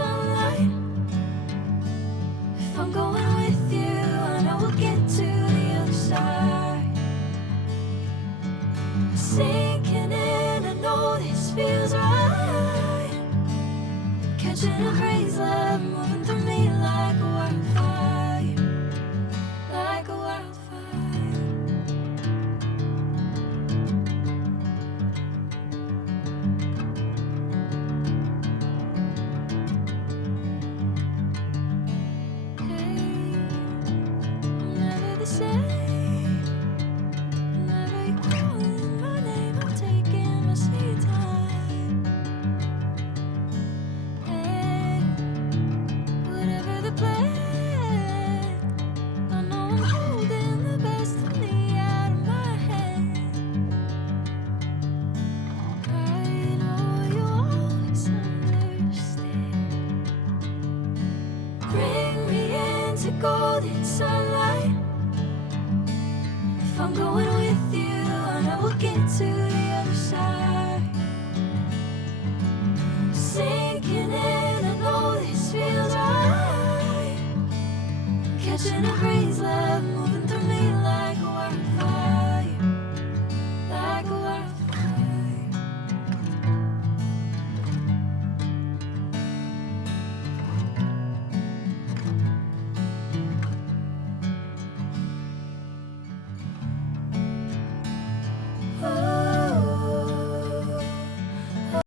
sunlight. If I'm going with you, I know we'll get to the other side. Sinking in, I know this feels right. Catching a bracelet, moving through me like a wildfire, like a wildfire. Hey, I'm never the same. Whenever you're calling my name, I'm taking my sweet time. Hey, whatever the plan, I know I'm holding the best of me out of my head. I know you always understand. Bring me into golden sunlight. If I'm going with you,